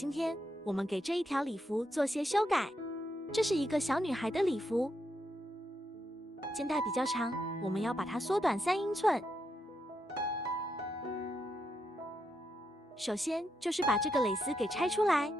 今天我们给这一条礼服做些修改，这是一个小女孩的礼服，肩带比较长，我们要把它缩短3英寸。首先就是把这个蕾丝给拆出来，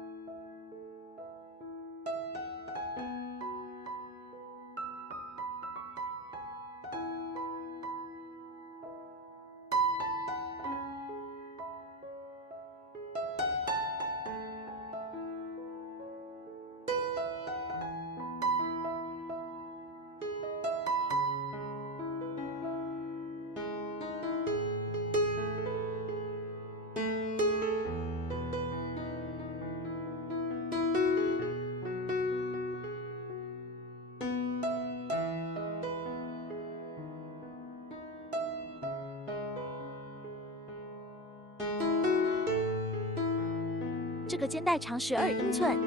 这个肩带长12英寸，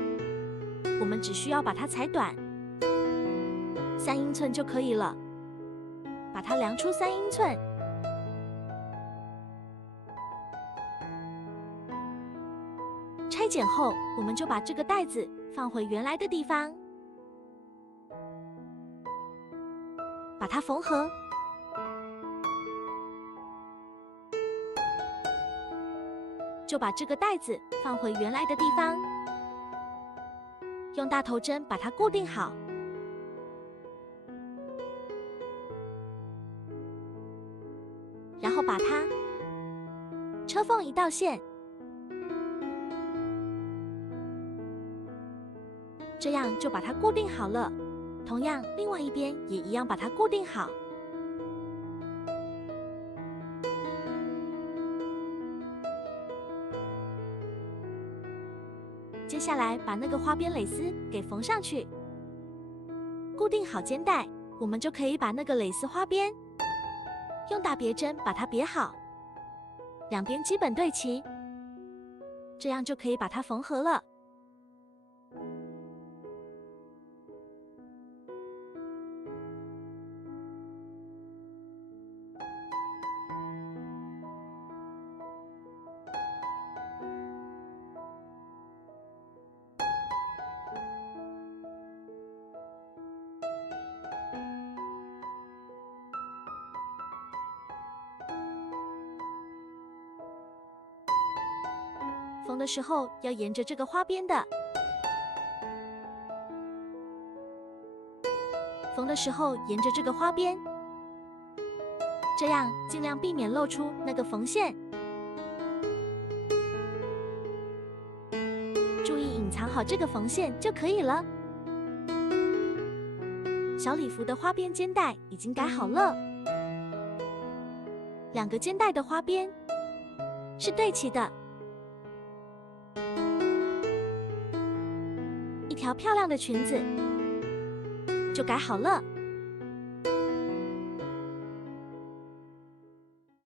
我们只需要把它裁短3英寸就可以了，把它量出3英寸。拆剪后，我们就把这个带子放回原来的地方，把它缝合。就把这个带子放回原来的地方，用大头针把它固定好。然后把它车缝1道线，这样就把它固定好了。同样，另外一边也一样把它固定好。接下来把那个花边蕾丝给缝上去，固定好肩带，我们就可以把那个蕾丝花边用大别针把它别好，两边基本对齐，这样就可以把它缝合了。缝的时候要沿着这个花边的，缝的时候沿着这个花边，这样尽量避免露出那个缝线。注意隐藏好这个缝线就可以了。小礼服的花边肩带已经改好了，两个肩带的花边是对齐的。一条漂亮的裙子就改好了。